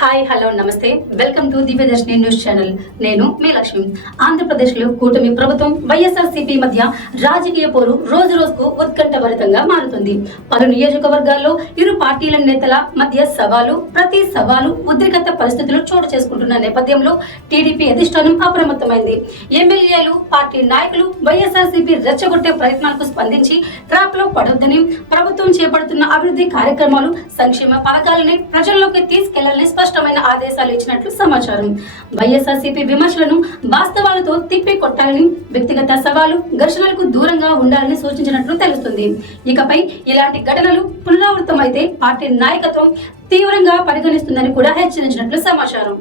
Hi hello నమస్తే welcome to Divyadarshini news channel. నేను మీ లక్ష్మి. ఆంధ్రప్రదేశ్లో కూటమి ప్రభుత్వం వైఎస్ఆర్సీపీ మధ్య రాజకీయ పోరు రోజు రోజుకు ఉత్కంఠభరితంగా మారుతుంది. పలు నియోజకవర్గాల్లో ఇరు పార్టీల నేతల మధ్య ప్రతి సవాలు ఉద్రిక్త పరిస్థితులు చోటు చేసుకుంటున్న నేపథ్యంలో టీడీపీ అధిష్టానం అప్రమత్తమైంది. ఎమ్మెల్యేలు, పార్టీ నాయకులు వైఎస్ఆర్సీపీ రెచ్చగొట్టే ప్రయత్నాలకు స్పందించి ట్రాప్ లో పడొద్దని, ప్రభుత్వం చేపడుతున్న అభివృద్ధి కార్యక్రమాలు, సంక్షేమ పథకాలని ప్రజల్లోకి తీసుకెళ్లాలని స్పష్టమైన ఆదేశాలు ఇచ్చినట్లు సమాచారం. వైఎస్ఆర్సీపీ విమర్శలను వాస్తవాలతో తిప్పి కొట్టాలని, వ్యక్తిగత సవాలు, ఘర్షణలకు దూరంగా ఉండాలని సూచించినట్లు తెలుస్తుంది. ఇకపై ఇలాంటి ఘటనలు పునరావృతమైతే పార్టీ నాయకత్వం తీవ్రంగా పరిగణిస్తుందని కూడా హెచ్చరించినట్లు సమాచారం.